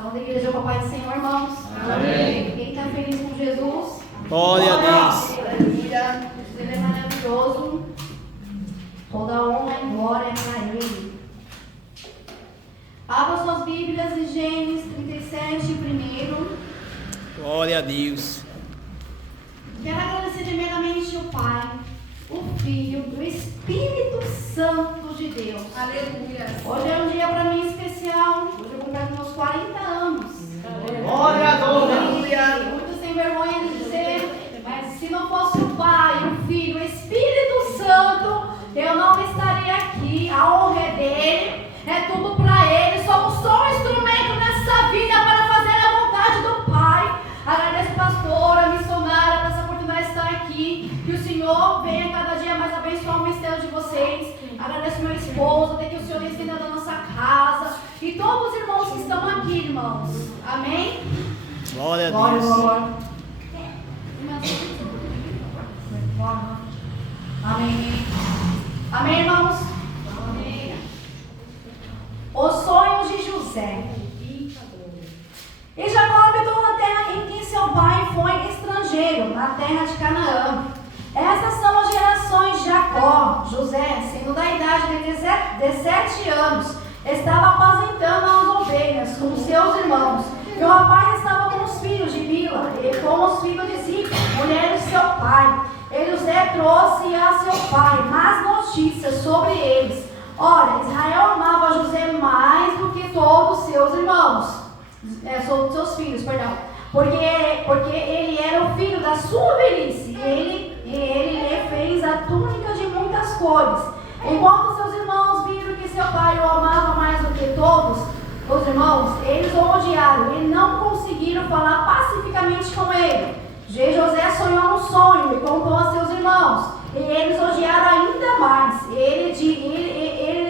Salve a igreja com a paz do Senhor, irmãos. Amém. Quem está feliz com Jesus? Glória a Deus. Aleluia. Ele é maravilhoso. Toda honra e glória é para Ele. Abra suas Bíblias em Gênesis 37, primeiro. Glória a Deus. Quero agradecer primeiramente o Pai, o Filho, o Espírito Santo de Deus. Aleluia. Hoje é um dia para mim especial. Hoje eu completo meus 40 anos. Glória a Deus. Aleluia. Muito sem vergonha de dizer, mas se não fosse o Pai, o Filho, o Espírito Santo, eu não estaria aqui. A honra é dele, é tudo para ele. Somos só um instrumento nessa vida para fazer a vontade do Pai. Agradeço a pastora, a missionária, por essa oportunidade de estar aqui. Que o Senhor venha cada dia mais abençoar o ministério de vocês. Agradeço meu esposo, até que o Senhor estenda da nossa casa. E todos os irmãos que estão aqui, irmãos. Amém? Glória a Glória, Deus. glória. Amém. Amém, irmãos? Amém. Os sonhos de José. E Jacó habitou na terra em que seu pai foi estrangeiro, na terra de Canaã. Essas são as gerações de Jacó. José, sendo da idade de 17 anos, estava apacentando as ovelhas com seus irmãos. E o rapaz estava com os filhos de Bila e com os filhos de Zica, mulher de seu pai. E José trouxe a seu pai más notícias sobre eles. Ora, Israel amava José mais do que todos seus irmãos. Sobre seus filhos, perdão. Porque ele era o filho da sua velhice. E ele lhe fez a túnica de muitas cores. Enquanto seus irmãos viram que seu pai o amava mais do que todos os irmãos, eles o odiaram e não conseguiram falar pacificamente com ele. José sonhou um sonho e contou a seus irmãos. E eles odiaram ainda mais. Ele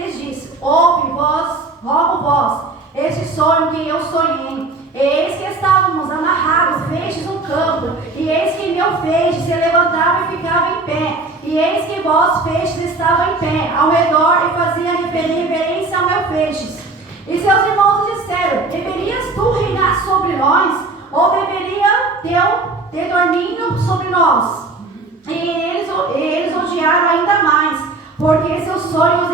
lhes disse: ouve vós, rogo vós, este sonho que eu sonhei. Eis que estávamos amarrados, feixes no campo, e eis que meu feixe se levantava e ficava em pé, e eis que vós feixes estava em pé ao redor e fazia reverência ao meu feixe. E seus irmãos disseram: deverias tu reinar sobre nós, ou deveria ter domínio sobre nós? E eles odiaram ainda mais, porque seus sonhos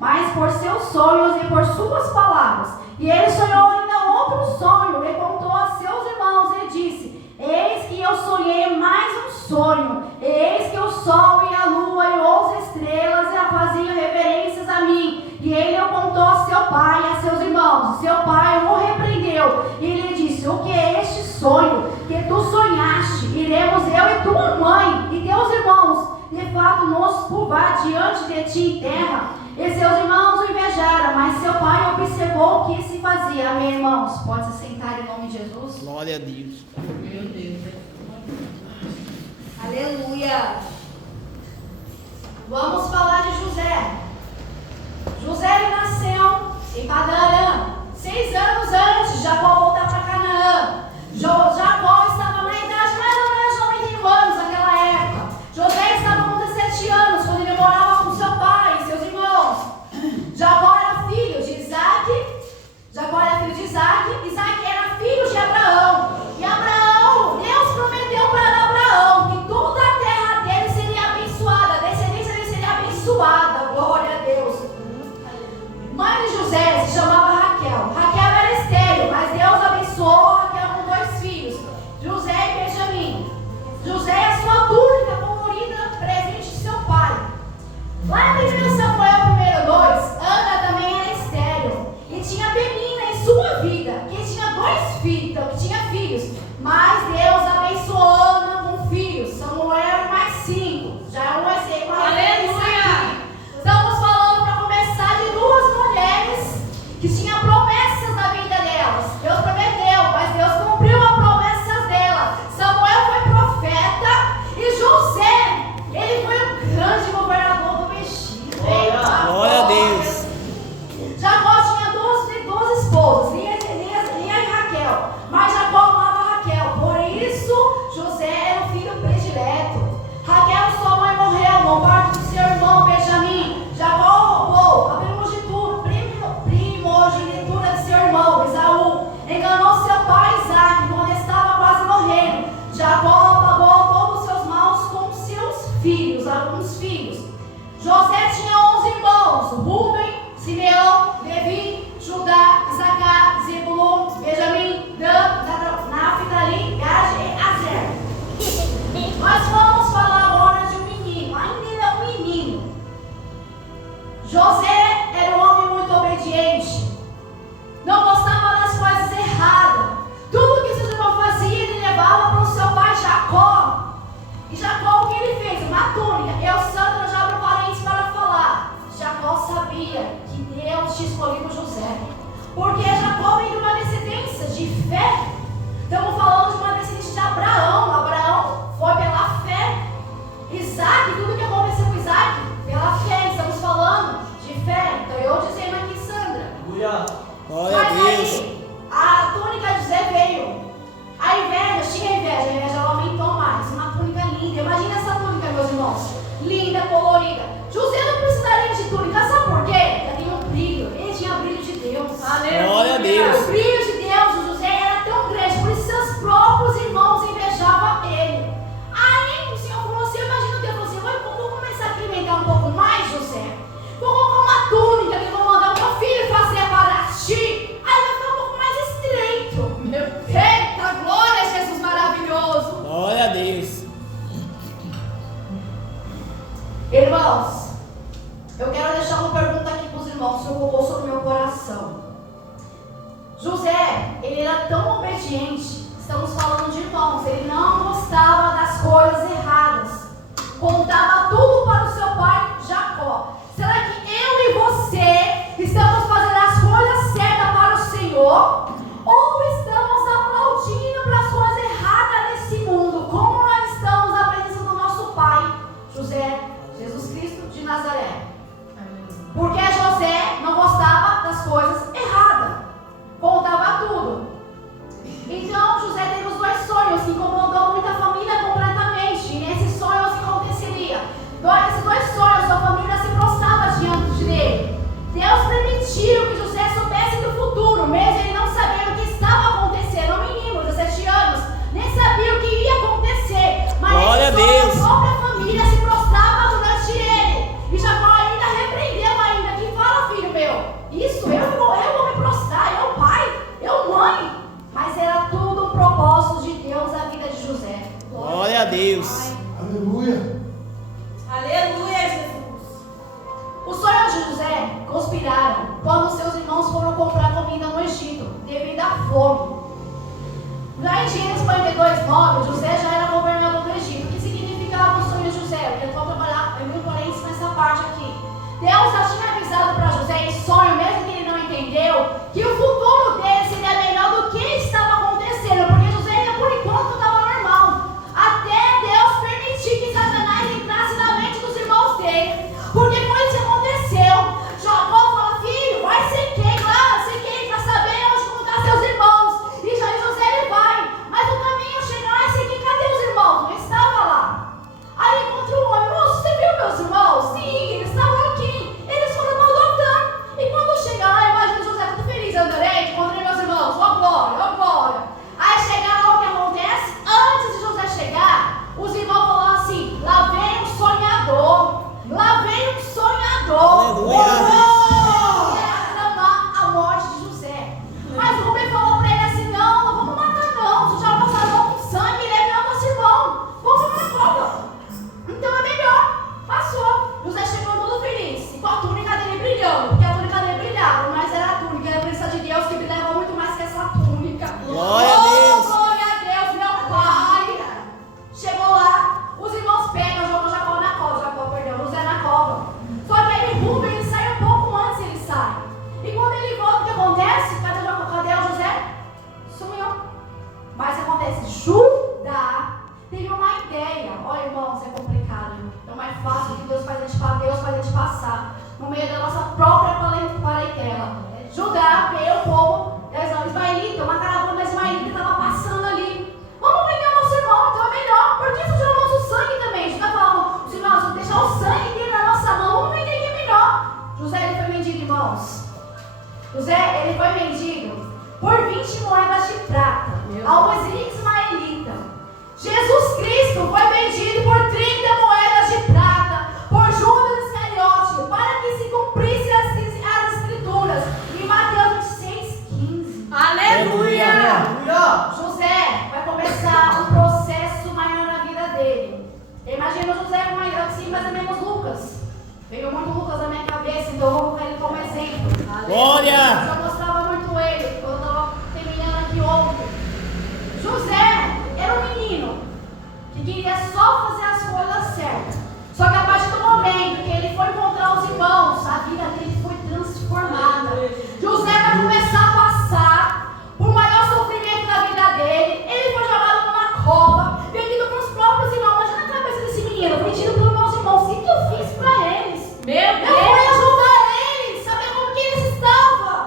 mas por seus sonhos e por suas palavras. E ele sonhou ainda outro sonho e contou a seus irmãos e disse: eis que eu sonhei mais um sonho, eis que o sol e a lua e as estrelas faziam reverências a mim. E ele o contou a seu pai e a seus irmãos. Seu pai o repreendeu e lhe disse: o que é este sonho que tu sonhaste? Iremos eu e tua mãe e teus irmãos de fato nos curvar diante de ti em terra? E seus irmãos o invejaram, mas seu pai observou o que se fazia. Amém, irmãos? Pode se sentar em nome de Jesus. Glória a Deus. Meu Deus. Aleluia. Vamos falar de José. José ele nasceu em Padan-Aram. 6 anos antes de Jacó voltar para Canaã. Jacó estava na idade mais ou menos de 91 anos naquela época. José estava com 17 anos quando ele morava com seu pai e seus irmãos. Jacó era filho de Isaac. Isaac era filho de Abraão. E Abraão, Deus prometeu para Abraão que toda a terra dele seria abençoada, a descendência dele seria abençoada. Glória a Deus. Mãe de José se chamava Raquel. Raquel era estéril, mas Deus abençoou Raquel com 2 filhos, José e Benjamim. José é a sua túnica colorida, presente de seu pai. Lá em 1 Samuel 1:2, Ana também era estéril e tinha Penina em sua vida, que tinha 2 filhos, então, que tinha filhos. Mas Deus abençoou Ana com filhos, Samuel mais 5. Já é um exemplo. Aleluia! Estamos falando para começar de 2 mulheres que tinham promessas na vida delas. Deus prometeu, mas Deus cumpriu as promessas dela. Samuel foi profeta e José, ele foi o grande governador do Egito. Glória a Deus. Jacó tinha 12 esposas, Lia e Raquel. Mas Jacó amava Raquel, por isso José era o filho predileto. Raquel, sua mãe, morreu no parto de seu irmão Benjamim. Jacó roubou a primogenitura Glória a Mas Deus. aí, a túnica de José veio. A inveja, tinha inveja, a inveja aumentou mais. Uma túnica linda. Imagina essa túnica, meus irmãos. Linda, colorida. José não precisaria de túnica, sabe por quê? Ela tem um brilho. Ele tinha brilho de Deus. Glória a Deus. O brilho de Deus de José era tão grande, por isso seus próprios irmãos invejavam ele. Aí o Senhor falou assim, imagina Deus falou assim, vou começar a incrementar um pouco mais, José. Vou colocar uma túnica que vou mandar o meu filho fazer para ti. Aí vai ficar um pouco mais estreito. Meu Deus, eita, glória, Jesus maravilhoso. Glória a Deus. Irmãos, eu quero deixar uma pergunta aqui para os irmãos que colocou sobre o meu coração. José, ele era tão obediente, estamos falando de irmãos, ele não gostava das coisas erradas, contava tudo para o seu pai Jacó. Será que eu e você estamos fazendo as coisas certas para o Senhor? Ou estamos aplaudindo para as coisas erradas nesse mundo? Como nós estamos na presença do nosso pai, José, Jesus Cristo de Nazaré? Porque José não gostava das coisas erradas, contava tudo. Então José teve os dois sonhos que incomodou muita família completamente. E nesses sonhos o que aconteceria? Esses dois sonhos, a família se prostrava diante dele. Deus permitiu que José soubesse do futuro, mesmo ele não sabendo o que estava acontecendo. Um menino, 17 anos, nem sabia o que ia acontecer. Mas Glória a nesse sonho, Deus. a própria família se prostrava durante ele. E Jacó ainda repreendeu ainda, que fala, filho meu, isso eu vou me prostrar, eu pai, eu mãe. Mas era tudo um propósito de Deus na vida de José. Glória a Deus. Aleluia. Aleluia, Jesus. Os sonhos de José conspiraram quando seus irmãos foram comprar comida no Egito, devido à fome. Lá em Gênesis 42:9, José já era governador do Egito. O que significava o sonho de José? Eu vou trabalhar em 1040 nessa parte aqui. Deus já tinha avisado para José em sonho, mesmo que ele não entendeu, que o futuro dele seria melhor do que estava acontecendo, porque José ainda por enquanto estava normal, até Deus permitir que Satanás entrasse na mente dos irmãos dele, porque foi isso que aconteceu. Jacó fala, filho, vai ser quem lá, ser quem para saber onde colocar seus irmãos, e já José ele vai, mas o caminho chega lá e sei que cadê os irmãos? Não estava lá. Aí encontra um homem, moço, você viu meus irmãos? Sim, eles estavam aqui, eles foram para o Dotã. E quando chega lá, imagina José todo feliz, andarei, encontrei meus irmãos, ó glória, ó glória. Aí chega lá, o que acontece? Antes de José chegar, os irmãos falaram assim, lá vem um sonhador, lá vem um sonhador. Aleluia. Para tramar a morte de José. Mas o Rubem falou para ele assim, não, não vamos matar não, se já passaram com sangue, ele é meu nosso irmão, vamos jogar na cova. Então é melhor. Passou. José chegou todo feliz. E com a túnica dele brilhando. Porque a túnica dele brilhava. Mas era a túnica da presença de Deus que brilhava muito mais que essa túnica. Glória a Deus. Glória a Deus, meu pai. Chegou lá. Os irmãos pegam, jogam Jacó na cova. Jacó, perdão, José na cova. Só que aí Rubem, ele sai um pouco antes, ele sai. E quando ele volta, o que acontece? Cadê o Jacó? Cadê o José? Sumiu. Mas acontece, Judá teve uma ideia. Olha, irmãos, é complicado. É mais fácil que Deus faz a gente passar no meio da nossa própria parentela. Judá veio o povo israelita, uma caravana israelita estava passando ali. Vamos vender o nosso irmão, então é melhor. Porque isso tirou o nosso sangue também. Judá falava, os irmãos, vamos deixar o sangue dele na nossa mão, vamos vender que é melhor. José, ele foi vendido, irmãos. José, ele foi vendido por 20 moedas de prata ao exército ismaelita. Jesus Cristo foi vendido por 30 moedas de prata por Judas Iscariote para que se cumprissem as escrituras em Mateus 26:15. Aleluia. José vai começar um processo maior na vida dele. Imagina José com assim, mais ou menos Lucas. Veio muito Lucas na minha cabeça, então eu vou colocar ele como exemplo. Glória. Eu mostrava muito ele quando eu estava terminando aqui ontem. José era um menino que queria só fazer as coisas certas. Só que a partir do momento que ele foi encontrar os irmãos, a vida dele foi transformada. José vai começar a passar por maior sofrimento da vida dele. Ele foi jogado numa cova, vendido para os próprios irmãos. Imagina a cabeça desse menino, vendido pelos meus irmãos. O que eu fiz para eles? Meu Eu Deus. fui ajudar eles, saber como que eles estavam.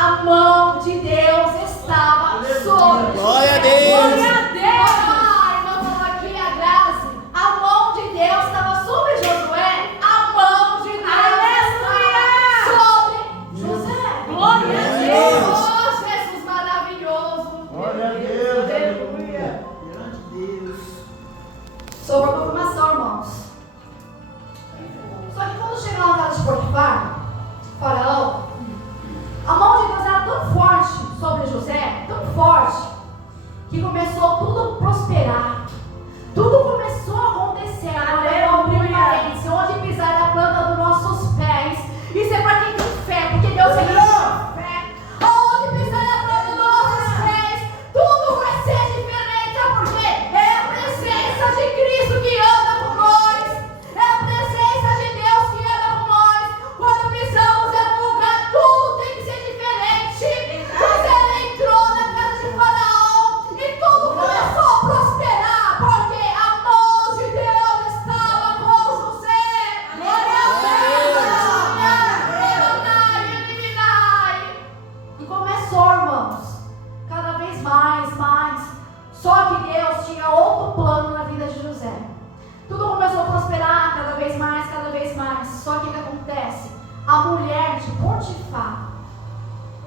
a mão de Deus estava sobre. Glória a Deus. Glória a Deus. Irmão, falou aqui a Grazi. A mão de Deus estava sobre Josué. A mão de Deus estava sobre José. Glória a Deus. Oh, Jesus maravilhoso. Glória a Deus. Aleluia. Sobre a confirmação, irmãos. Só que quando chegou na casa de Potifar, Faraó, a mão de Deus era tão forte sobre José, tão forte, que começou tudo a prosperar. Tudo começou a acontecer. Onde pisar a planta dos nossos pés. Isso é para quem tem fé, porque Deus tem fé. Onde pisar a planta dos nossos pés, tudo vai ser diferente. Sabe por quê? É a presença de Cristo que anda com nós. É a presença de Deus que anda com nós. Quando pisamos em algum lugar, tudo tem que ser diferente. José entrou na casa de Faraó e tudo começou a prosperar, porque a mão de Deus estava com José. Glória a Deus. E começou, irmãos, cada vez mais. Só que Deus tinha outro plano na vida de José. Tudo começou a prosperar cada vez mais. Só que o que acontece? A mulher de Potifar.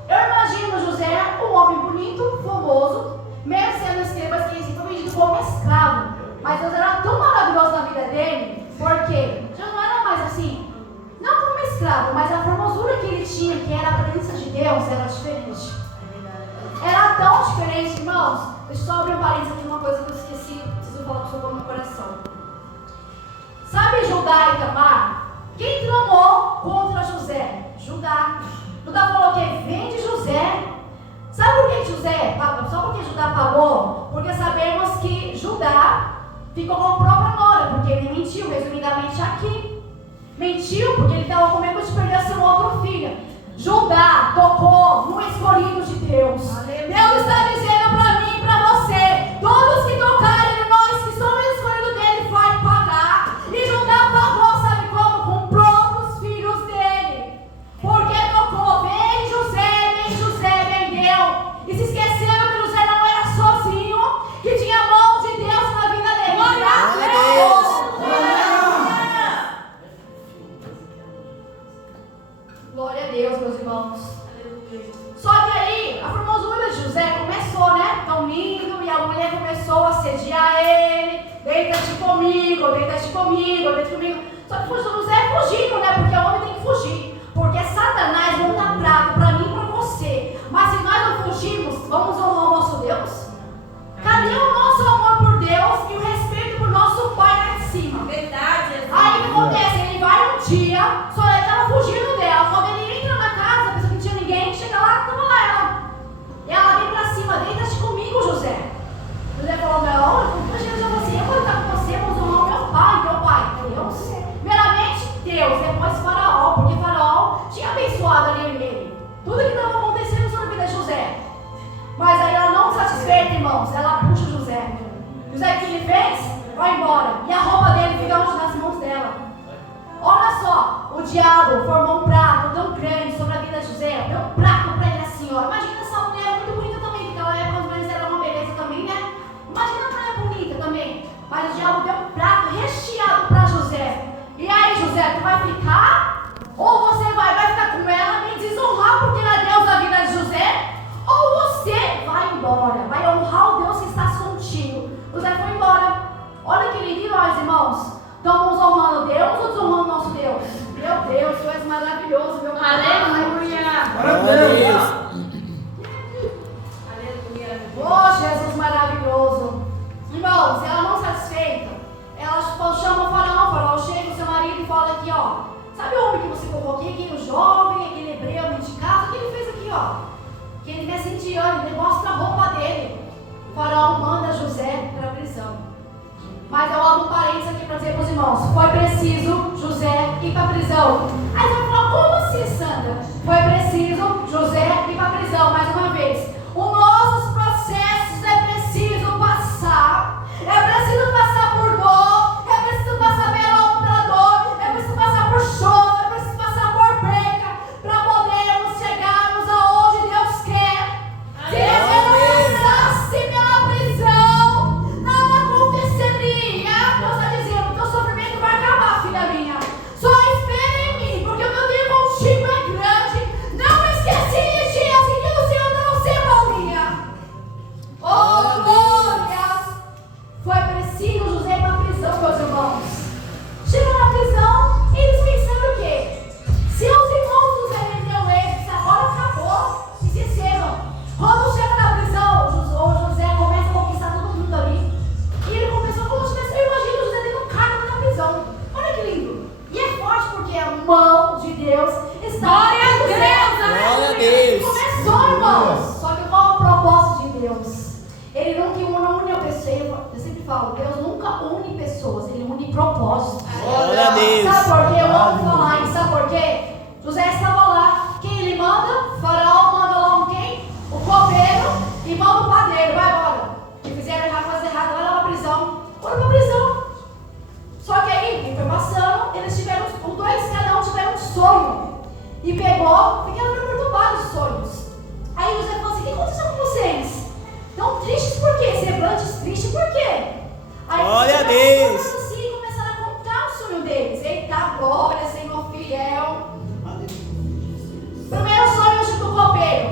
Eu imagino José, um homem bonito, famoso, mesmo sendo escravo, mas que foi vendido como escravo. Mas Deus era tão maravilhoso na vida dele, porque já não era mais assim, não como escravo, mas a formosura que ele tinha, que era a presença de Deus, era diferente. Era tão diferente, irmãos. Deixa eu só abrir um parênteses aqui, uma coisa que eu esqueci, preciso falar com o meu coração. Sabe Judá e Tamar? Quem tramou contra José? Judá. Judá falou que vende José. Sabe por que José pagou? Só porque Judá pagou? Porque sabemos que Judá ficou com a própria nora, porque ele mentiu, resumidamente aqui. Mentiu porque ele estava com medo de perder seu outro filho. Judá tocou no escolhido de Deus. Deus está dizendo para mim e para você: todos que tocarem em nós, que somos escolhidos dele, vai pagar. E Judá pagou, sabe como? Com próprios filhos dele. Porque tocou, vem José, vendeu. E se esqueceram que José não era sozinho, que tinha a mão de Deus na vida dele. Glória a Deus! Glória a Deus, meus irmãos. Só que aí, a formosura de José começou, né? Tão lindo, e a mulher começou a assediar ele. Deita-te comigo. Só que José fugindo, né? Porque o homem tem que fugir. Porque Satanás não dá prato para mim e para você. Mas se nós não fugirmos, vamos honrar o nosso Deus? Cadê o nosso amor por Deus e o respeito por nosso Pai lá em cima? Verdade. Aí o que acontece? Ele vai um dia, só ele estava fugindo dela. Quando ele entra na casa, pensa que não tinha ninguém, chega lá, estava lá ela. E ela vem pra cima, deita-te comigo, José. José falou: não, imagina, eu você, eu vou estar com você, vamos honrar o meu pai, Deus. Primeiramente, Deus, depois Faraó, porque Faraó tinha abençoado ali ele. Tudo que estava acontecendo sobre a vida de José. Mas aí ela não satisfeita, irmãos, ela puxa José. José, o que ele fez? Vai embora. E a roupa dele fica nas mãos dela. Olha só, o diabo formou um prato tão grande sobre a vida de José. Deu um prato para ele assim, ó. Imagina essa mulher muito bonita também, porque naquela época as mulheres eram uma beleza também, né? Imagina a mulher bonita também. Mas o diabo deu um prato recheado para José. E aí, José, tu vai ficar? Ou você vai ficar com ela e desonrar porque ela é Deus da vida de José? Ou você vai embora, vai honrar o Deus que está contigo. José foi embora. Olha que lindo, nós, irmãos. Estamos honrando Deus ou desonrando nosso Deus? Meu Deus, tu és maravilhoso, meu Pai. Aleluia. Glória a Deus. Aleluia. Oh, Jesus maravilhoso. Irmãos, ela não satisfeita, ela chama o Faraó chega o seu marido e fala aqui, ó. Sabe o homem que você colocou aqui, aquele jovem, aquele hebreu dentro de casa? O que ele fez aqui, ó? Que ele vem sentiando, ele mostra a roupa dele. O Faraó manda José para a prisão. Mas eu abro um parênteses aqui para dizer para os irmãos: foi preciso José ir para a prisão. Aí você vai falar: como assim, Sandra? Foi preciso José ir para a prisão, mais uma vez. Os nossos processos é preciso passar. É preciso passar por dor. É preciso passar pela dor. É preciso passar por choro. É preciso passar por perca para podermos chegarmos aonde Glória a Deus! Glória a Deus. Começou, irmãos. Só que qual é o propósito de Deus? Ele nunca une a pessoa. Eu sempre falo, Deus nunca une pessoas, Ele une propósitos. Glória a Deus. Sabe por quê? Eu amo falar isso. Sabe por quê? José estava lá. Quem ele manda? Faraó manda lá um quem? O copeiro e manda o padeiro. Vai embora. Que fizeram errado, coisa errada, vai lá pra prisão. Foram pra prisão. Só que aí, quem foi passando, eles tiveram, os dois, cada um tiveram um sonho. E pegou, ficaram meio perturbados os sonhos. Aí José falou assim: o que aconteceu com vocês? Tão tristes por quê? Semblantes tristes por quê? Aí glória a Deus. Assim, começaram a contar o sonho deles. Eita glória, Senhor fiel. Primeiro sonho do copeiro.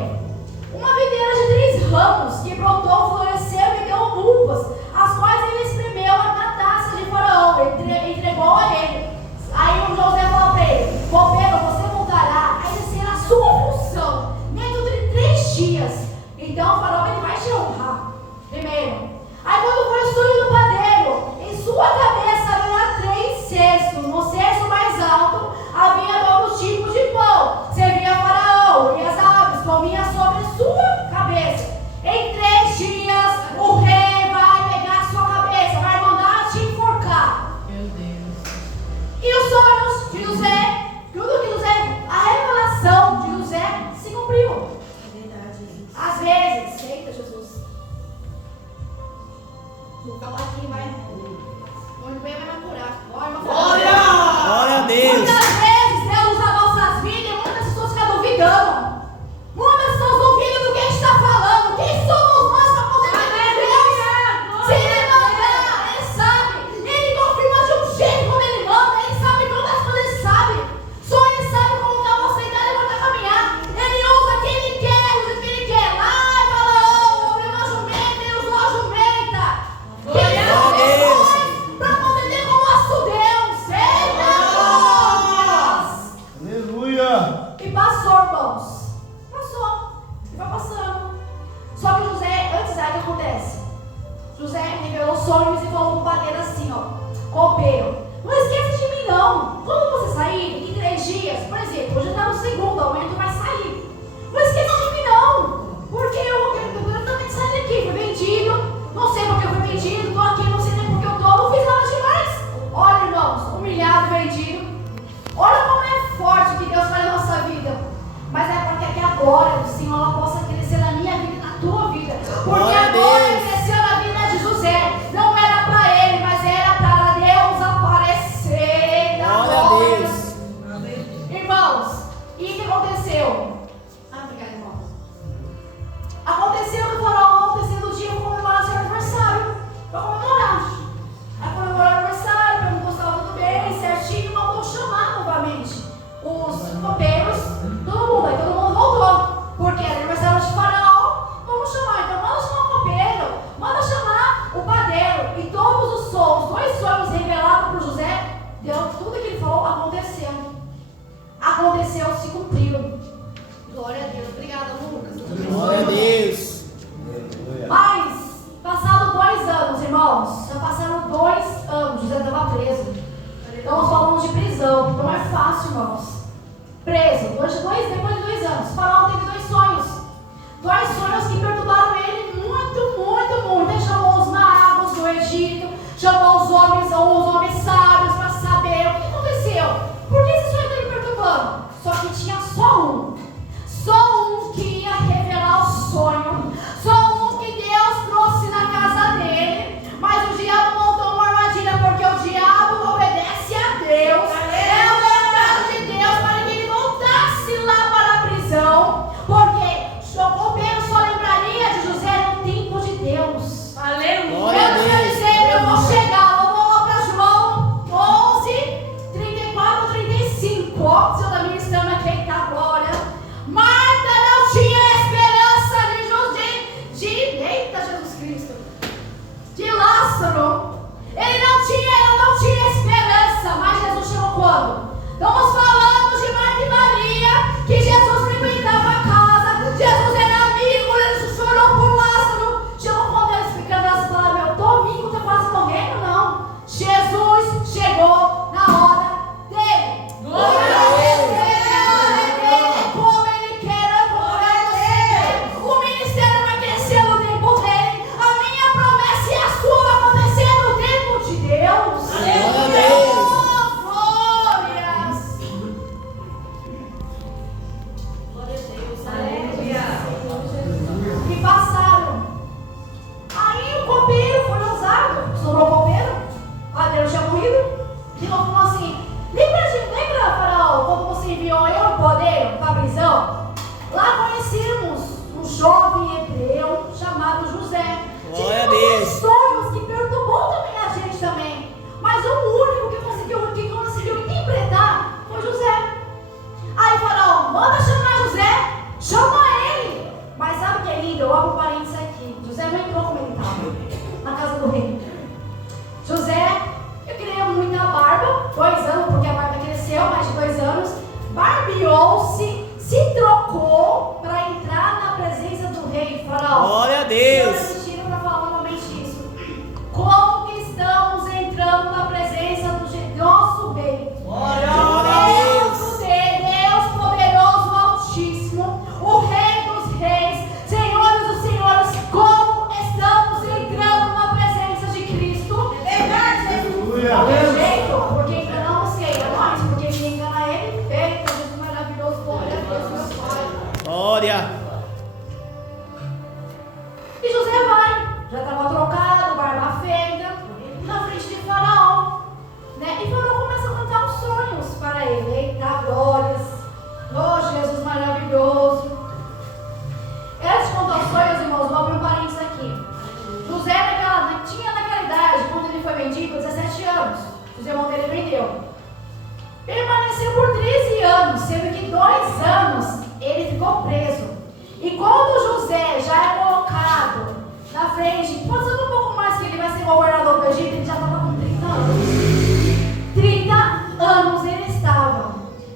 Uma videira de 3 ramos que brotou, floresceu e deu uvas, as quais ele espremeu na taça de Faraó, entregou a ele. Aí o José falou para ele: copeiro, você voltará a exercer a sua função dentro de 3 dias. Então o Faraó ele vai te honrar. Primeiro. Aí quando foi o sonho do padeiro, em sua cabeça havia 3 cestos. No cesto mais alto havia todos os tipos de pão. Servia Faraó e as aves comiam sobre sua cabeça. Em 3 dias o rei vai pegar sua cabeça, vai mandar te enforcar. Meu Deus. E os sonhos de José, tudo que José, a revelação de José se cumpriu. É verdade. Às vezes, eita Jesus, vou falar aqui, vai. Onde bem vai curar. Glória a Deus. Muitas vezes Deus usa nossas vidas e muitas pessoas ficam duvidando. Muitas pessoas duvidam do que a gente está falando. Quem somos nós para poder entender Deus? Se Ele mandar, Ele sabe. Ele confirma de um jeito quando Ele manda. Ele sabe todas as coisas, Ele sabe. Só Ele sabe como está você e levantar a caminhar. Ele usa quem Ele quer, usa quem Ele quer. Lá em Balaão, abriu uma jumenta, Ele usou a jumenta. Glória a Deus. Para poder ter com o nosso Deus. Eita, glórias. Aleluia. E passou, irmãos. Passou. E vai passando. Só que José, antes aí o que acontece? José revelou sonhos e falou pro padeiro assim, ó: copeiro, não esqueça de mim não. Quando você sair, em 3 dias, por exemplo, hoje está no segundo, aumento vai sair. Não esqueça de mim não. Porque eu também saí daqui, fui vendido. Não sei porque eu fui vendido, estou aqui, não sei nem porque eu estou, não fiz nada demais. Olha, irmãos, humilhado, vendido. Olha como é forte o que Deus faz na nossa vida. Mas é para que a glória do Senhor ela possa crescer na minha vida e na tua vida. Porque Glória a a glória Deus. cresceu na vida de José. Não era para ele, mas era para Deus aparecer na Glória a glória. Deus. Irmãos, e o que aconteceu? Obrigada, irmãos. Aconteceu que o Faraó, no terceiro dia, foi comemorar seu aniversário. Para comemorar. Aí comemorou o aniversário, perguntou se estava tudo bem, certinho, mandou chamar novamente os copeiros, todo mundo. Aí todo mundo voltou. Porque era aniversário de Faraó, vamos chamar. Então manda chamar o copeiro, manda chamar o padeiro. E todos os sonhos, 2 sonhos revelados para José, deu tudo que ele falou, aconteceu. Aconteceu, se cumpriu. Glória a Deus. Obrigada, Lucas. Glória a Deus. Mas, passaram 2 anos, irmãos. Já passaram 2 anos. José estava preso. Estamos falando de prisão. Não é fácil, irmãos. Preso. Depois de 2 anos. Faraó teve 2 sonhos. 2 sonhos que perturbaram ele muito, muito, muito. Ele chamou os magos do Egito. Chamou os homens sábios para saber o que aconteceu. Por que esse sonho está me perturbando? Só que tinha só um. Só um que ia revelar o sonho. Só um que Deus trouxe na casa dele. Mas o diabo montou uma armadilha, porque o diabo obedece a Deus. É o vontade de Deus para que ele voltasse lá para a prisão. Porque o copeiro só lembraria de José no tempo de Deus. Aleluia. Glória a Eu Deus. quero dizer, eu vou chegar. Vamos lá para João 11, 34, 35. Ó, o Senhor está ministrando aqui, eita glória. chama ele. Mas sabe o que é lindo? Eu abro parênteses aqui. José não entrou como ele estava na casa do rei. José, eu queria muita barba, 2 anos, porque a barba cresceu, mais de 2 anos. Barbeou-se, se trocou para entrar na presença do rei Faraó. Glória a Deus. Eu assistiram para falar novamente isso. Como que estamos entrando na presença do nosso rei? Glória a Deus. Deus poderoso, altíssimo, o rei dos reis, senhores dos senhores, como estamos entrando na presença de Cristo? Aleluia. Não tem jeito, porque enganamos quem? A nós, porque quem engana ele, feito, Jesus maravilhoso, glória a Deus, meu Pai. Glória. E José vai, já estava trocado, barba feita, na frente de Faraó, né? E Faraó começa a contar os sonhos para ele. Eita, glórias! Oh, Jesus maravilhoso! Antes de contar os sonhos, irmãos, vou abrir um parênteses aqui. José tinha naquela idade, quando ele foi vendido, 17 anos. Os irmãos dele vendeu. Permaneceu por 13 anos, sendo que 2 anos ele ficou preso. E quando José já é colocado na frente, passando um pouco mais que ele vai ser governador do Egito, ele já estava com 30 anos. 30 anos ele estava.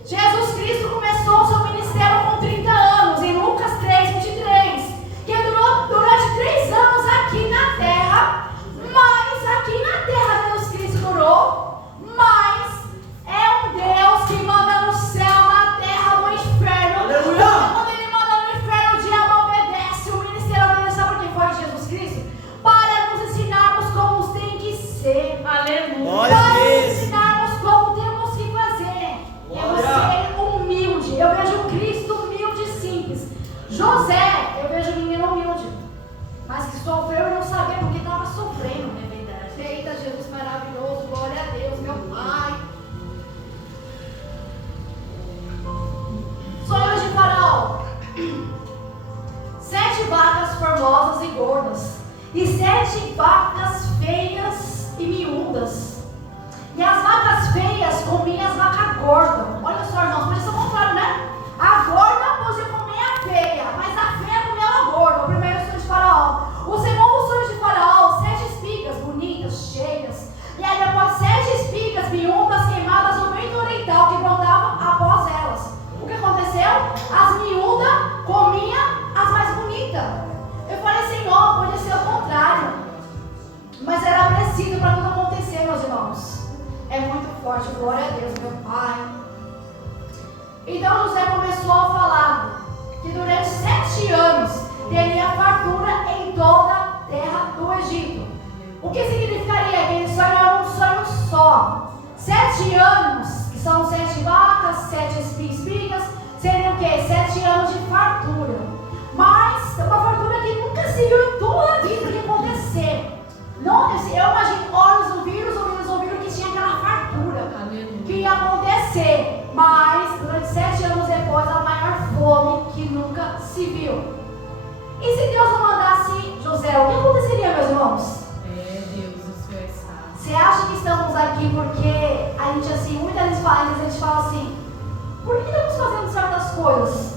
Jesus Cristo começou o seu ministério com 30 anos, em Lucas 3:23, que durou durante 3 anos aqui na terra, mas aqui na terra Jesus Cristo durou, mas é um Deus que manda no céu, na terra, no inferno. Aleluia. Quando ele manda no inferno, o diabo obedece. O ministério dele, sabe por que foi Jesus Cristo? Para nos ensinarmos como tem que ser. Aleluia. Glória a Para nos Deus. ensinarmos como temos que fazer. É ser humilde. Eu vejo Cristo humilde e simples. José, eu vejo um menino humilde, mas que sofreu e não sabia porque estava sofrendo. É verdade. Eita, Jesus maravilhoso, glória a Deus, meu Pai. Sonhos de Faraó. 7 vacas formosas e gordas, e 7 vacas feias e miúdas. E as vacas feias comiam as vacas gordas. Olha só, irmãos, por isso é o contrário, né? A gorda podia comer a feia, mas a feia comeu a gorda. O primeiro sonho de Faraó. O segundo sonho de Faraó, 7 espigas bonitas, cheias. E aí depois 7 espigas miúdas queimadas no vento oriental que brotava após elas. O que aconteceu? As miúdas comiam as mais bonitas. Eu falei, Senhor, podia ser o contrário. Mas era preciso para tudo acontecer, meus irmãos. É muito forte, glória a Deus, meu Pai. Então José começou a falar que durante 7 anos teria fartura em toda a terra do Egito. O que significaria? Aquele sonho era um sonho só. 7 anos, que são 7 vacas, 7 espigas, seriam o quê? 7 anos de fartura. Mas uma fartura que nunca se viu em toda a vida que acontecer. Não, eu imagino, olhos ouviram que tinha aquela fartura que ia acontecer. Mas durante 7 anos depois, a maior fome que nunca se viu. E se Deus não mandasse José, o que aconteceria, meus irmãos? É, Deus, o Senhor sabe. Você acha que estamos aqui porque a gente assim, muitas vezes a gente fala assim, por que estamos fazendo certas coisas?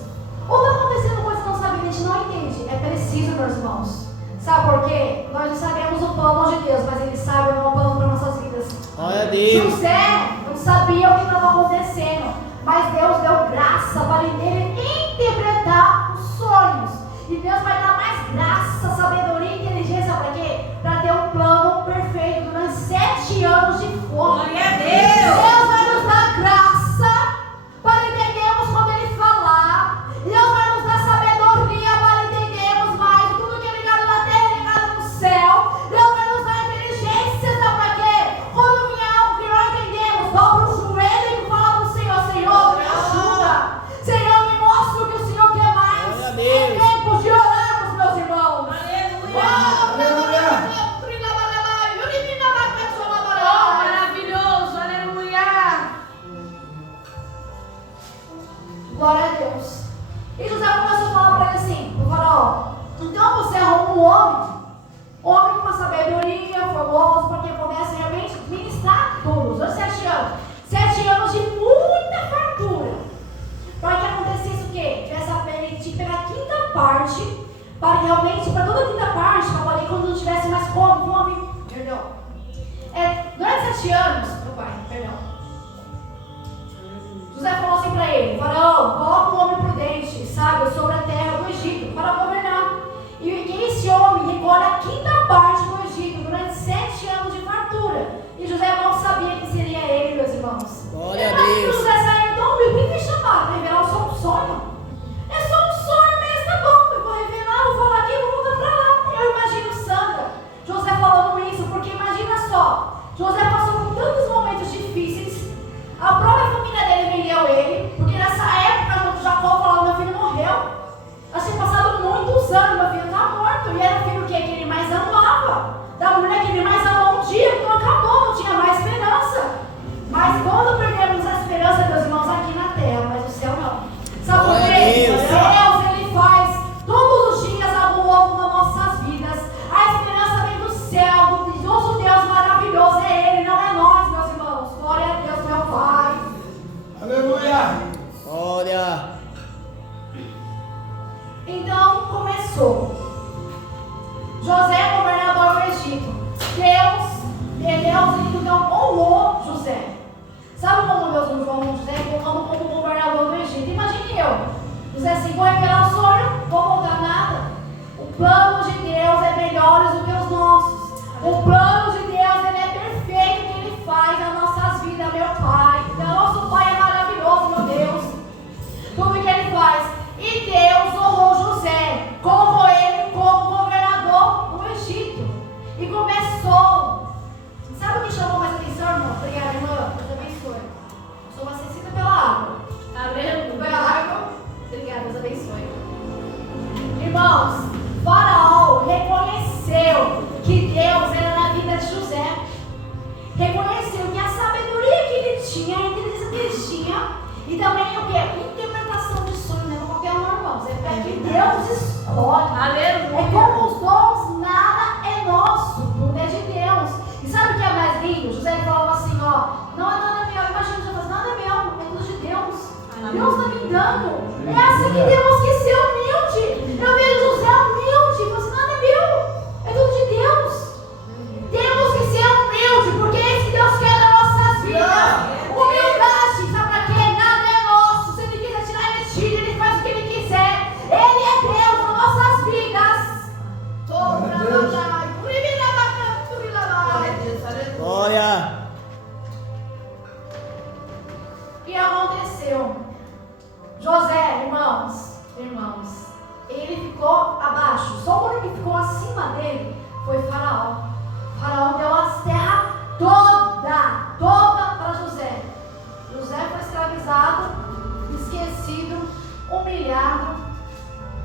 Ou está acontecendo coisas que não sabemos, a gente não entende. É preciso, meus irmãos. Sabe por quê? Nós não sabemos o plano de Deus, mas Ele sabe o plano para nossas vidas. Glória a Deus. José não sabia o que estava acontecendo, mas Deus deu graça para ele interpretar os sonhos. E Deus vai dar mais graça, sabedoria e inteligência para quê? Para ter um plano perfeito durante 7 anos de fome. Glória a Deus. Deus vai nos dar graça para entendermos quando Ele falar. Deus vai nos dar sabedoria para entendermos mais tudo que é ligado na terra e ligado no céu. Deus vai nos dar inteligência, sabe para quê? Quando vier algo que nós entendemos, dobra o joelho e fala para o Senhor, Senhor, me ajuda. Senhor, me mostra o que o Senhor quer mais. Glória a É Deus. tempo de orarmos parte, para que realmente, para toda a quinta parte, para poder quando não tivesse mais fome, perdão. Durante 7 anos, meu pai, perdão. José falou assim para ele: Faraó, coloca um homem prudente, sábio, sobre a terra do Egito, para governar. E esse homem recolhe a quinta parte do Egito durante 7 anos de fartura. E José não sabia que seria ele, meus irmãos. Glória a Depois que Deus. José saiu, então, por que me chamaram? Para revelar só um sonho? É só um sonho mesmo, tá bom? Eu vou revelar, eu vou aqui, eu vou voltar para lá. Eu imagino Sandra, José falando isso, porque imagina só, José passou por tantos momentos difíceis. A própria família dele vendeu ele, porque nessa época Jacó falava: meu filho morreu. Nós tinha passado muitos anos, meu filho está morto. E era o filho que ele mais amava, da mulher que ele mais amou um dia. Então acabou, não tinha mais esperança. Mas quando perdemos a esperança, meus irmãos, aqui na terra, mas no céu não. Sabe por quê? Deus, ele faz todos os dias algo novo nas nossas vidas. A esperança vem do céu, do nosso Deus maravilhoso. É Ele, não é nós, meus irmãos. Glória a Deus, meu Pai. Aleluia. Glória. Então começou. José, governador do Egito. Deus então honrou José. Sabe como Deus honrou José? Colocando como governador do Egito. Imagine eu. José assim: vou revelar o sonho, vou voltar nada. O plano de Deus é melhor do que os nossos. O plano de Deus, ele é perfeito, que ele faz nas nossas vidas, meu Pai. O nosso Pai é maravilhoso, meu Deus. Tudo que ele faz. E Deus honrou José, colocou ele como governador do Egito. E começou. Sabe o que chamou mais atenção, irmão? Obrigada, irmã. Deus abençoe. Sou abastecida pela água. Amém? Pela água. Obrigada, Deus abençoe. Irmãos, Faraó reconheceu que Deus era na vida de José. Reconheceu que a sabedoria que ele tinha, a inteligência que ele tinha, e também o que? Interpretação de sonho, não é qualquer um, irmãos. É que Deus escolhe. Aleluia. É como os dons, nada é nosso, tudo é de Deus. E sabe o que é mais lindo? José falava assim: ó, não é nada meu. Imagina, José falou: nada é meu, é tudo de Deus. Deus está me dando. É assim que temos que ser humilde. Eu vejo José humilde, você nada é meu, é tudo de Deus. Temos que ser humilde, porque é isso que Deus quer nas nossas vidas. Humildade, sabe para quê? Nada é nosso. Se Ele quiser tirar, Ele tira, Ele faz o que Ele quiser. Ele é Deus nas nossas vidas. Glória. E aconteceu. José, irmãos, ele ficou abaixo. Só o único que ficou acima dele foi Faraó. Faraó deu a terra toda para José. José foi escravizado, esquecido, humilhado,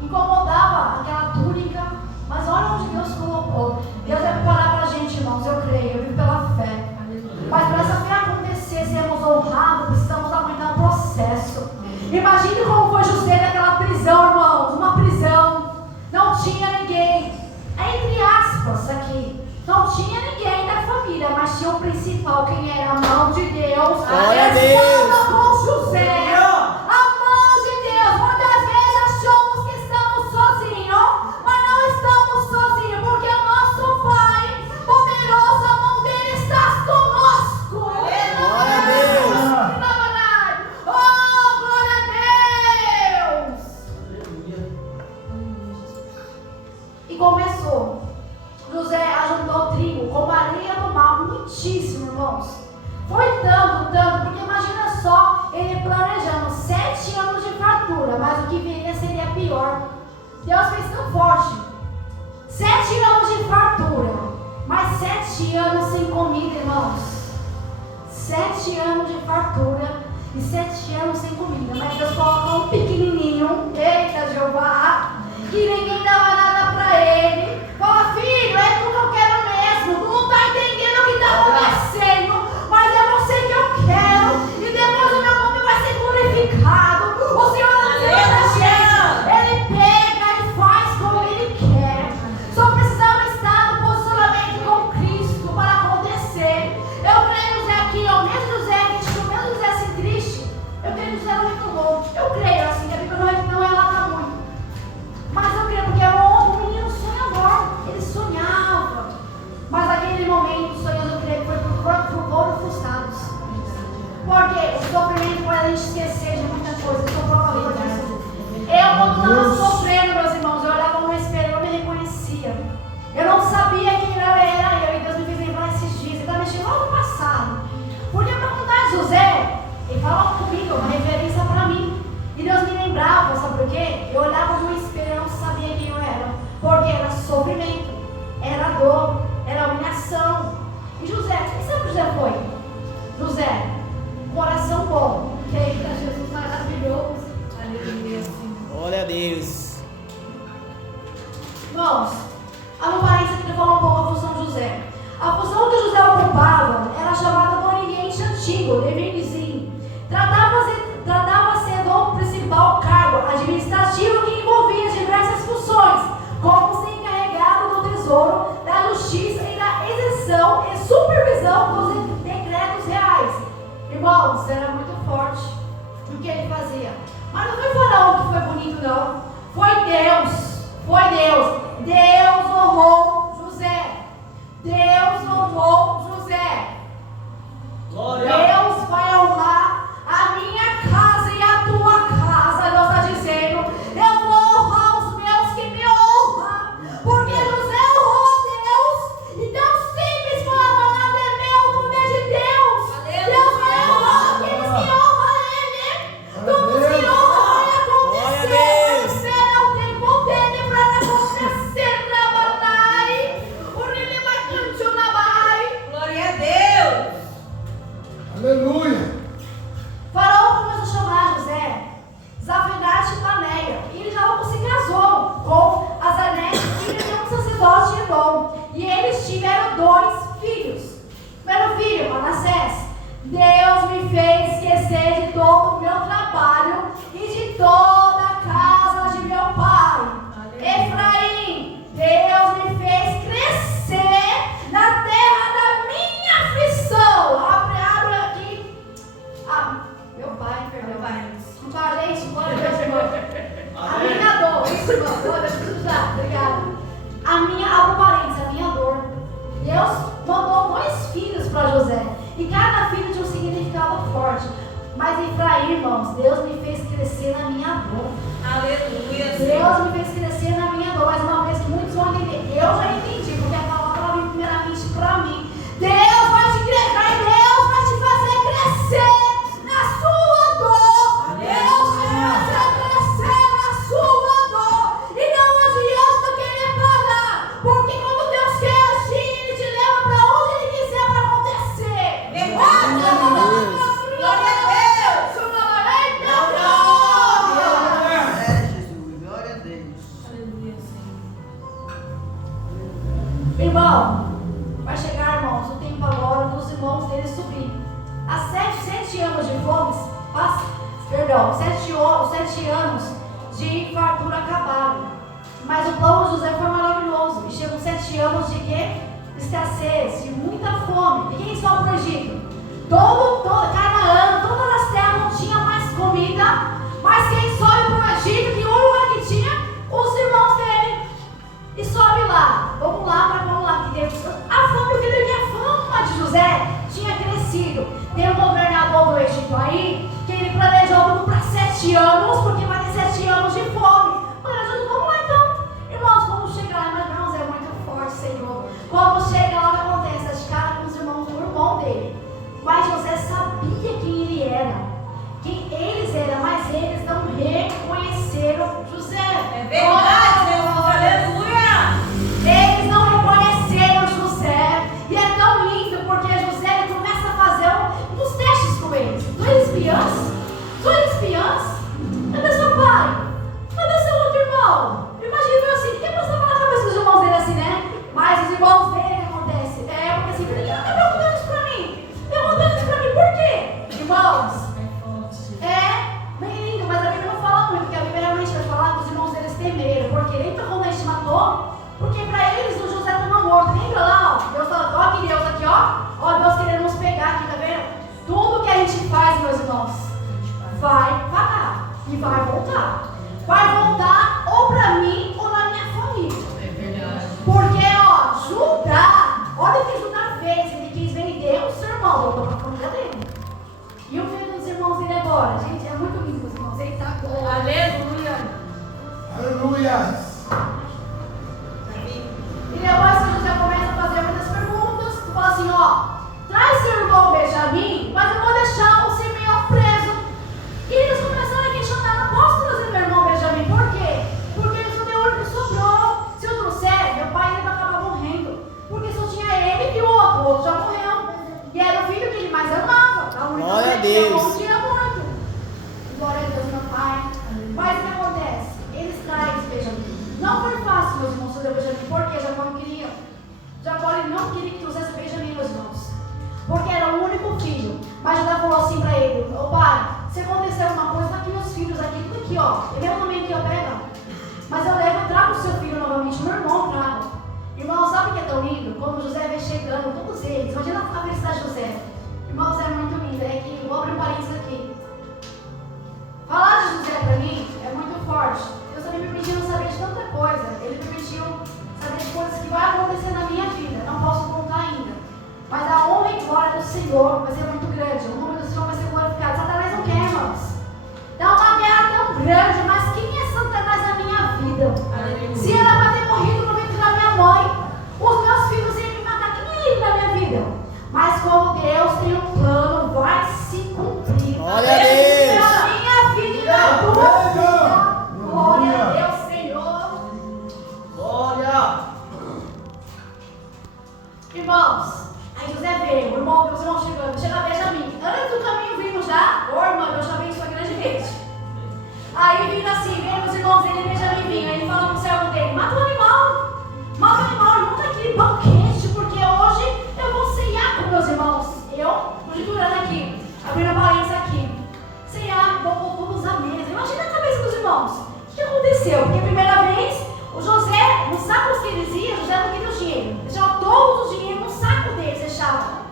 incomodava aquela túnica. Mas olha onde Deus colocou. Deus vai preparar para a gente, irmãos, eu creio, eu vivo pela fé. Mas para essa fé acontecer, sermos honrados, precisamos aguentar o processo. Imagine como foi José naquela prisão, irmãos. Uma prisão, não tinha ninguém. Entre aspas aqui, não tinha ninguém da família, mas tinha o principal, quem era? A mão de Deus. Glória a Deus. Estava com José. A mão de Deus. Muitas vezes achamos que estamos sozinhos, mas não estamos sozinhos, porque o nosso Pai poderoso, a mão dele está conosco. Glória a Deus. Oh, glória a Deus. E começou. José ajuntou trigo como areia do mar, muitíssimo, irmãos. Foi tanto, porque imagina só ele planejando 7 anos de fartura, mas o que viria seria pior. Deus fez tão forte. 7 anos de fartura, mas 7 anos sem comida, irmãos. 7 anos de fartura e 7 anos sem comida. Mas Deus colocou um pequenininho, eita Jeová, que ninguém dava nada pra ele. Fala: filho, é tu que eu quero mesmo. Tu não tá entendendo o que tá acontecendo, mas é você que eu quero. E depois o meu nome vai ser glorificado. O Senhor não da gente. Ele pega e faz como Ele quer. Só precisamos estar no posicionamento com Cristo para acontecer. Eu creio José aqui, ó, mesmo José assim triste, eu creio que José não reclamou. Eu creio assim, que a Bíblia não é bonito, uma referência para mim. E Deus me lembrava, sabe por quê? Eu olhava no espelho e não sabia quem eu era. Porque era sofrimento, era dor, era humilhação. E José, quem sabe José foi? José, coração bom. Eita, Jesus maravilhoso. Aleluia, Senhor. Glória a Deus. Irmãos, a parência que ele falou um pouco a função de José. A função que José ocupava era chamada do Oriente Antigo, Levizinho. Tratava-se do principal cargo administrativo que envolvia diversas funções, como ser encarregado do tesouro, da justiça e da execução e supervisão dos decretos reais. Irmãos, era muito forte o que ele fazia. Mas não foi Faraó que foi bonito, não. Foi Deus. Foi Deus. Deus honrou José. Deus honrou José. Glória. Deus vai honrar a minha casa e a tua casa. Deus está dizendo: eu vou honrar os meus que me honram. Porque José honrou Deus. E Deus simples falava: nada é meu, tudo é de Deus. Deus vai honrar aqueles que honram Ele. Tudo que honra vai acontecer. Espera o tempo dele para acontecer. Trabalhai. O Nili vai cantar. Glória a Deus. Aleluia. Faraó começou a chamar José Zafenate Paneia. E ele já logo se casou com Azanete, filha de um sacerdote Edom. E eles tiveram 2 filhos. Primeiro filho, Manassés. Deus me fez esquecer de todo o meu trabalho e de toda a casa de meu pai. Efraim, Deus me fez crescer na terra da minha aflição. Abre aqui. Meu pai, perdão. Não para, gente, glória a Deus, irmão. A minha dor, isso, irmão, glória a Deus, já, obrigada. Abre parênteses, a minha dor. Deus mandou 2 filhos para José. E cada filho tinha um significado forte. Mas Efraim, irmãos, Deus me fez crescer na minha dor. Aleluia, Deus me fez crescer na minha dor. Mais uma vez que muitos vão entender. Eu já entendi, porque a palavra ela vem primeiramente para mim. Deus vai te crescer, Deus vai te fazer crescer na sua dor. Deus vai te fazer crescer na sua dor. E não adianta querer parar. Porque quando Deus quer assim, Ele te leva para onde Ele quiser para acontecer. Glória a Deus. É, Jesus, glória a Deus. Aleluia, Senhor. Irmão, vai chegar, irmãos, o tempo agora dos irmãos dele subir. Há 7 anos de fome, 7 anos de fartura acabaram. Mas o plano de José foi maravilhoso. E chegam 7 anos de quê? Escassez, de muita fome. E quem sobe para o Egito? Canaã, todas as terras não tinha mais comida. Mas quem sobe para o Egito, que o único que tinha, os irmãos dele. E sobe lá, vamos lá, que Deus, a fama, porque a fama de José tinha crescido. Tem um governador do Egito aí, que ele planejou tudo para 7 anos, porque vai ter 7 anos de fome. Planejou, vamos lá então. Irmãos, quando chega lá, mas irmãos, é muito forte, Senhor. Quando chega lá, o que acontece? As caras com os irmãos do irmão dele. Mas José sabia quem ele era, quem eles eram, mas eles não reconheceram José. É verdade, Jesus. Aleluia. Eles não reconheceram José. E é tão lindo porque José ele começa a fazer uns testes com eles. 2 espiãs? 2 espiãs? Cadê seu pai? Cadê seu outro irmão? Imagina assim, quem passou pela cabeça dos irmãos dele assim, né? Mas os irmãos dele, o que acontece? Porque assim, ninguém está perguntando isso pra mim. Perguntando isso pra mim, por quê? Irmãos, bem lindo, mas a Bíblia não fala muito, porque a Bíblia realmente vai falar que os irmãos deles temeram, porque lembra quando a gente matou? Porque para eles o José estava morto. Lembra lá, ó? Deus falou, ó que Deus aqui, ó Deus querendo nos pegar aqui, tá vendo? Tudo que a gente faz, meus irmãos, vai parar e vai voltar. Vai voltar ou para mim ou na minha família. É verdade. Porque, ó, Judá, olha o que Judá fez, ele quis vender o seu irmão, voltou para a família dele. E o filho dos irmãos dele agora, gente, é muito lindo, os irmãos, ele tá com Aleluia. Aleluia. E depois que José começa a fazer muitas perguntas, tu fala assim, ó, traz seu irmão Benjamim, mas eu vou deixar o Simeão preso. segundo domingo que eu pego, mas eu levo e trago o seu filho novamente, meu irmão trago. Irmão, sabe o que é tão lindo? Quando José vem chegando, todos eles, imagina a felicidade de José. Irmãos, é muito lindo, é que eu vou abrir um parênteses aqui. Falar de José para mim é muito forte. Deus também me permitiu saber de tanta coisa. Ele me permitiu saber de coisas que vai acontecer na minha vida. Não posso contar ainda. Mas a honra e glória do Senhor vai ser muito grande. O nome do Senhor vai ser glorificado. Satanás não quer, irmãos. Dá uma guerra tão grande, mas quem é Satanás na minha vida? Se era para ter morrido no ventre da minha mãe, os meus filhos iam me matar. Quem é ele na minha vida? Mas como Deus tem um plano, vai se cumprir. Glória a Deus. Na minha vida e na tua vida. Glória a Deus, Senhor. Glória. Irmãos, aí José veio, os irmãos chegando, chega Benjamim. Antes do caminho vimos já, irmã, eu já venho sua grandemente. Aí vindo assim, vendo os irmãos dele, Benjamim vinha. Aí ele fala pro servo dele: mata o animal, junta aquele banquete, porque hoje eu vou ceiar com meus irmãos. Eu, conjecturando aqui, abrindo a parênteses aqui, ceiar, vou todos à mesa. Imagina a cabeça dos irmãos. O que aconteceu? Porque a primeira vez, o José, nos sacos que eles iam, José não queria o dinheiro. Deixava todos os dinheiros no saco deles, deixava.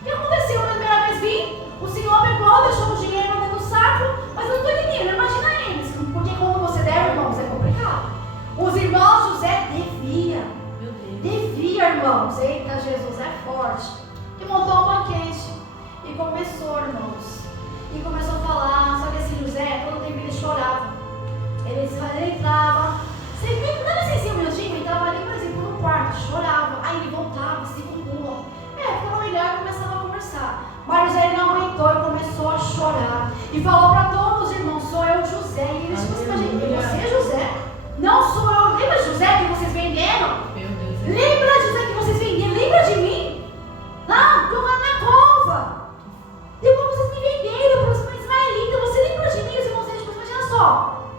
O que aconteceu? Na primeira vez vim, o Senhor pegou, deixou o dinheiro dentro do saco, mas eu não estou entendendo. Imagina eles, porque quando você der, irmãos, é complicado. Os irmãos José devia, irmãos. Eita, Jesus é forte. E montou um banquete. E começou, irmãos. E começou a falar. Só que assim, José, todo tempo ele chorava. Ele entrava. Você viu? Dá licença um minutinho. Ele entrava ali, por exemplo, no quarto. Chorava. Aí ele voltava, se conclua. Ficava melhor e começava a conversar. Mas José ele não aguentou e começou a chorar. E falou para todos os irmãos: sou eu, José. E eles tipo assim: você é José? Não sou eu. Lembra de José que vocês venderam? Lembra de José que vocês venderam? Lembra de mim? Lá, jogando na cova. Depois vocês me venderam para os israelitas. Você lembra de mim? Os irmãos deles, imagina só.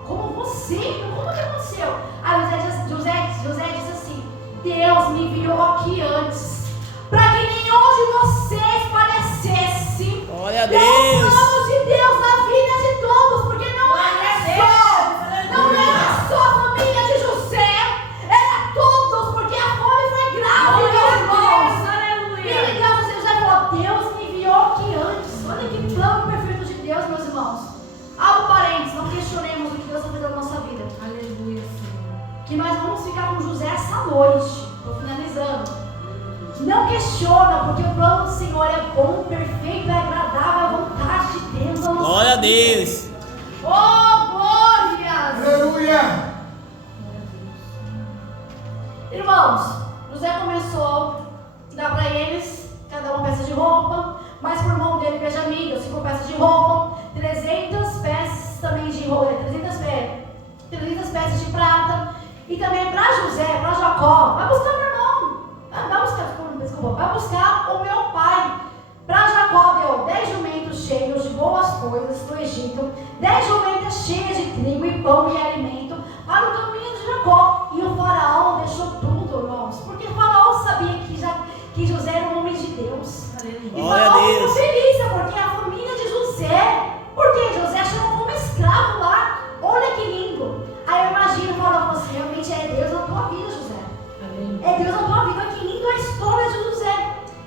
Como você? Como que aconteceu? Aí José disse assim: Deus me enviou aqui antes, para que nenhum de vocês parecesse. Glória a O Deus. plano de Deus na vida de todos, porque não era só a família de José, era todos, porque a fome foi grave, meus irmãos. E então José falou: Deus me enviou aqui antes. Olha que plano perfeito de Deus, meus irmãos. Abra parênteses, não questionemos o que Deus vai fazer na nossa vida. Aleluia, Senhor. Que nós vamos ficar com José essa noite. Estou finalizando. Não questiona, porque o plano do Senhor é bom, perfeito, é agradável, a vontade de Deus. Na nossa Glória a vida. Deus. Oh, glórias! Aleluia. Irmãos, José começou a dar para eles cada uma peça de roupa, mas por mão dele, Benjamim, deu 5 peças de roupa, 300 peças também de roupa, 300 peças de prata, e também para José, para Jacó: vai buscar meu irmão, vai buscar o meu pai. Para Jacó deu 10 jumentos cheios de boas coisas do Egito, 10 jumentas cheias de trigo e pão e alimento para o caminho de Jacó. E o faraó deixou tudo, irmãos, porque o faraó sabia que José era um homem de Deus. E o Glória a faraó ficou Deus. feliz, porque a família de José, porque José chamou como escravo lá. Olha que lindo. Aí eu imagino o faraó falou assim: realmente é Deus na tua vida, José. É Deus na tua vida. Que lindo a história de José.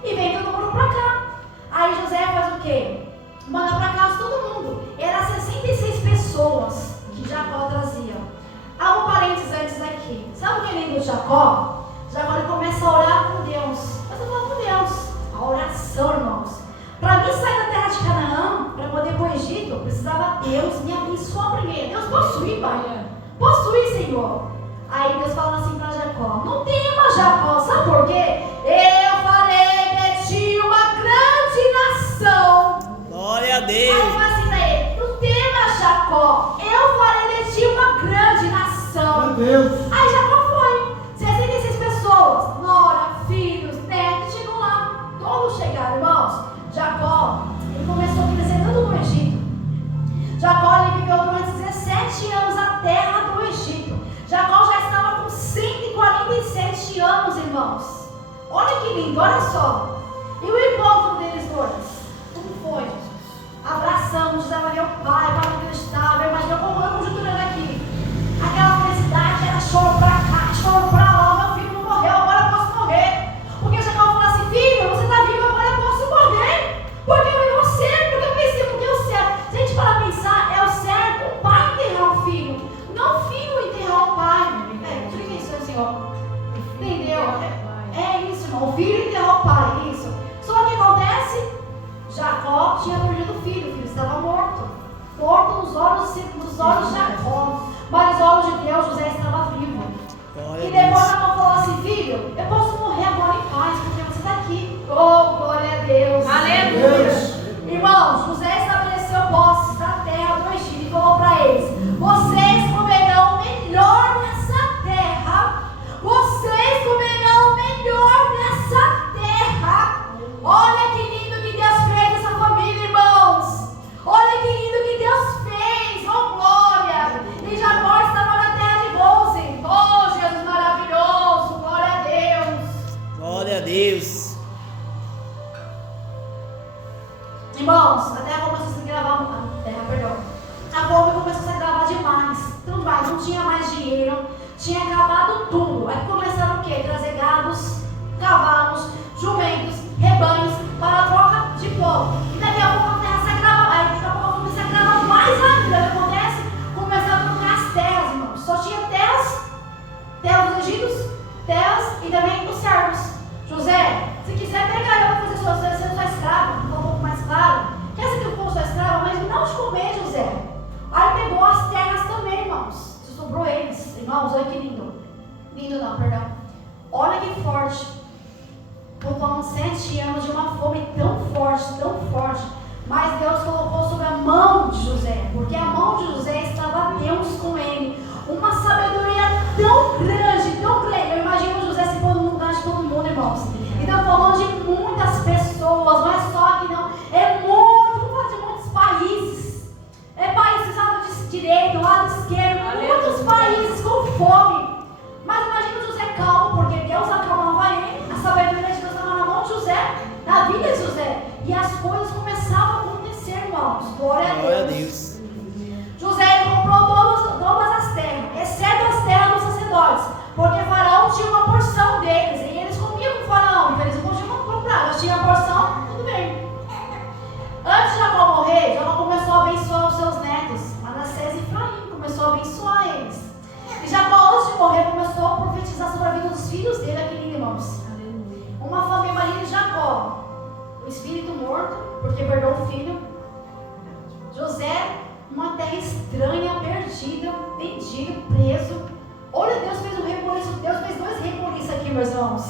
E vem todo mundo pra cá. Aí José faz o quê? Manda pra casa todo mundo. Era 66 pessoas que Jacó trazia. Há um parênteses antes aqui. Sabe o que é lindo de Jacó? Jacó ele começa a orar com Deus. Mas eu falo com Deus. A oração, irmãos. Para mim sair da terra de Canaã, para poder ir para o Egito, eu precisava Deus me abençoar primeiro. Deus, posso ir, pai? Posso ir, Senhor? Aí Deus fala assim para Jacó: não tema, Jacó. Sabe por quê? Eu farei de ti uma grande nação. Glória a Aí Deus. fala assim para ele: não tema, Jacó. Eu farei de ti uma grande nação. Meu Deus. Aí Jacó foi. 66 pessoas, nora, filhos, netos, chegou lá. Todos chegaram, irmãos. Jacó, ele começou a crescer tanto no Egito. Jacó, ele viveu durante 17 anos a terra do Egito. Jacó já estava com 147 anos, irmãos. Olha que lindo, olha só. E o encontro deles dois, como foi? Abraçamos, José Maria, o pai, para onde ele estava. Imagina como eu conjunturando aqui. O filho enterrou o pai, isso. Só que acontece, Jacó tinha perdido o filho estava morto. Morto nos olhos de Jacó. Mas nos olhos de Deus, José estava vivo. Glória E a depois Deus. Jacó falou assim: filho, eu posso morrer agora em paz, porque você está aqui. Oh, glória a Deus. Aleluia. Irmãos, José estabeleceu posses da terra do Egito e falou para eles: vocês comerão melhor nessa terra. Vocês comerão melhor nessa terra. Olha que lindo que Deus fez essa família, irmãos. Olha que lindo que Deus fez. Oh, glória. E Jacó estava na terra de Gozen. Oh, Jesus maravilhoso. Glória a Deus. Glória a Deus. Irmãos, a terra começou a se gravar. A fome começou a se gravar demais. Tudo mais, não tinha mais dinheiro. Tinha acabado tudo. Aí começaram o quê? Trazer gados, cavalos, jumentos, rebanhos para a troca de povo. E daqui a pouco a terra se agrava. Aí daqui a pouco a fome se agrava mais ainda. O que acontece? Começaram a trocar as terras, irmãos. Só tinha terras dos egípcios, terras e também os servos. José, se quiser pegar eu para fazer sua escrava, um pouco mais claro. Quer ser que eu fosse sua escrava, mas não te comer, José. Aí pegou as terras também, irmãos. Se sobrou eles, irmãos, olha que lindo. Lindo não, perdão. Olha que forte. Por 7 anos de uma fome tão forte. Mas Deus colocou sobre a mão de José, porque a mão de José estava Deus com ele. Uma sabedoria tão grande, tão grande. Eu imagino José se pondo no lugar de todo mundo, irmãos. Então, falando de muitas pessoas, não é só aqui não, é muito, vamos falar de muitos países. É países lado direito, lado esquerdo, muitos países com fome. Mas imagina José calmo, porque Deus acalmava ele, a sabedoria de Deus estava na mão de José, na vida de José. E as coisas começavam a acontecer, irmãos. Glória a Glória a Deus. Deus. José comprou todas as terras, exceto as terras dos sacerdotes, porque Faraó tinha uma porção deles, e eles comiam com Faraó, então eles não podiam comprar, eles tinham a porção, tudo bem. Antes de Jacó morrer, Jacó começou a abençoar os seus netos, Manassés e Efraim, começou a abençoar eles. E Jacó, antes de morrer, começou a profetizar sobre a vida dos filhos dele, aqui, irmãos. Uma família, Maria de Jacó, o espírito morto, porque perdeu o filho. José, uma terra estranha, perdida, vendido, preso. Olha, Deus fez um reboliço. Deus fez 2 reboliços aqui, meus irmãos.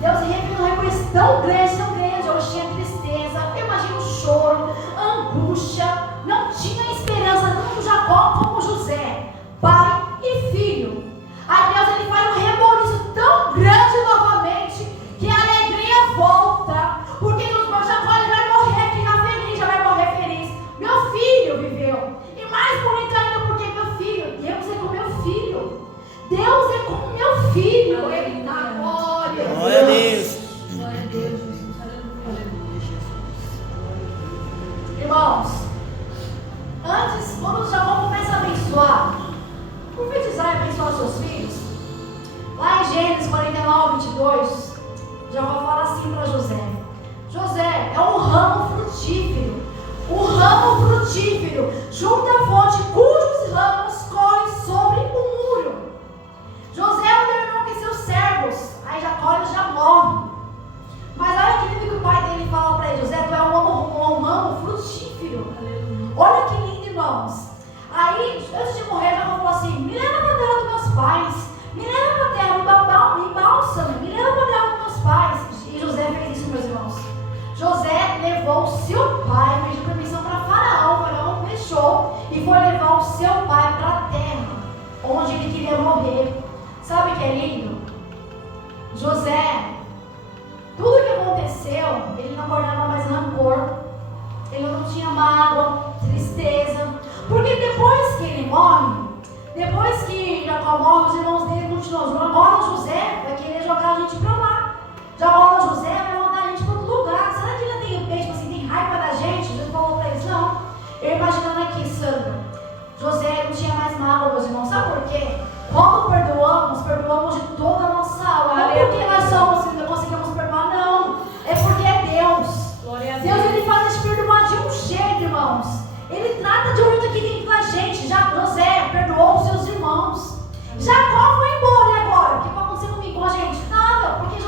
Deus fez um reboliço tão grande. Hoje tinha tristeza, eu imagino choro, angústia. Não tinha esperança, tanto Jacó como José, pai e filho. Aí Deus ele faz um reboliço tão grande novamente, que a alegria volta. Porque Jacó ele vai morrer aqui na feliz, já vai morrer feliz. Meu filho viveu. E mais bonito ainda, porque meu filho, Deus é com meu filho. Deus é com meu filho. Ele dá glória. Glória a Deus. Glória a Deus, Jesus. Aleluia. Irmãos, antes, quando Jacó começa a abençoar, profetizar e abençoar os seus filhos, lá em Gênesis 49, 22, Jacó fala assim para José: José é um ramo frutífero. O ramo frutífero junto à fonte cujos ramos correm sobre o muro. José ordenou que seus servos, aí Jacó ele já morre. Mas olha que lindo que o pai dele fala para ele: José, tu é um ramo frutífero. Olha que lindo, irmãos. Aí, antes de morrer, Jacó falou assim: me leva para a terra dos meus pais, me leva para a terra, me bálsamo, me leva para a terra dos meus pais. E José fez isso, meus irmãos. José levou o seu pai, pediu permissão para Faraó, o Faraó deixou e foi levar o seu pai para a terra onde ele queria morrer. Sabe o que é lindo? José, tudo que aconteceu, ele não guardava mais rancor, ele não tinha mágoa, tristeza, porque depois que ele morre, depois que Jacó morre, os irmãos dele continuam, olha José, vai querer jogar a gente para lá. Já olha José, vai mandar a gente para outro lugar. Será que ele tem peixe, assim, tem raiva da gente? Jesus falou para eles: não. Eu imaginando aqui, Sandra, José não tinha mais mágoa, meus irmãos. Sabe por quê? Quando perdoamos de toda a nossa alma. Não é porque nós somos, não conseguimos perdoar, não. É porque é Deus. Glória a Deus Deus. ele faz a gente perdoar de um jeito, irmãos. Ele trata de um jeito aqui dentro da gente. Já José perdoou os seus irmãos. Jacó foi embora, e agora? O que vai acontecer comigo, gente? Nada, porque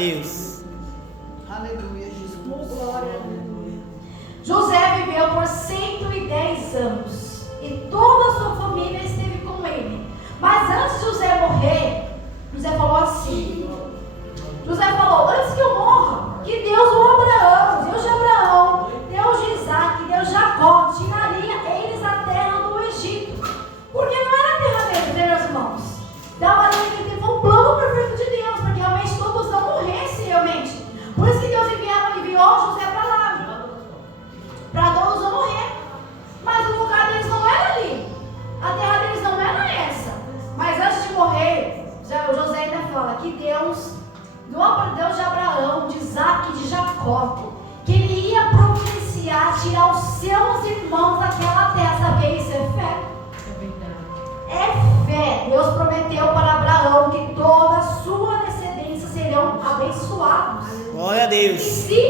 Deus. Aleluia, Jesus. Glória a Deus. José viveu por 110 anos e toda a sua família esteve com ele. Mas antes de José morrer, José falou assim: José falou, antes que eu morra, que Deus do Abraão, Deus de Abraão, Deus de Isaac, Deus de Jacó, tiraria eles a terra do Egito. Porque não era a terra deles, né, meus irmãos? Dava ali que teve um plano perfeito de Deus, para que realmente todos não morressem realmente. Por isso que Deus enviou José para lá, para todos não morrer. Mas o lugar deles não era ali, a terra deles não era essa. Mas antes de morrer, o José ainda fala que Deus de Abraão, de Isaac e de Jacó, que ele ia providenciar, tirar os seus irmãos daquela terra. Sabia isso? É fé. É fé. Deus prometeu para Abraão que toda a sua descendência seriam abençoados. Glória a E Deus. se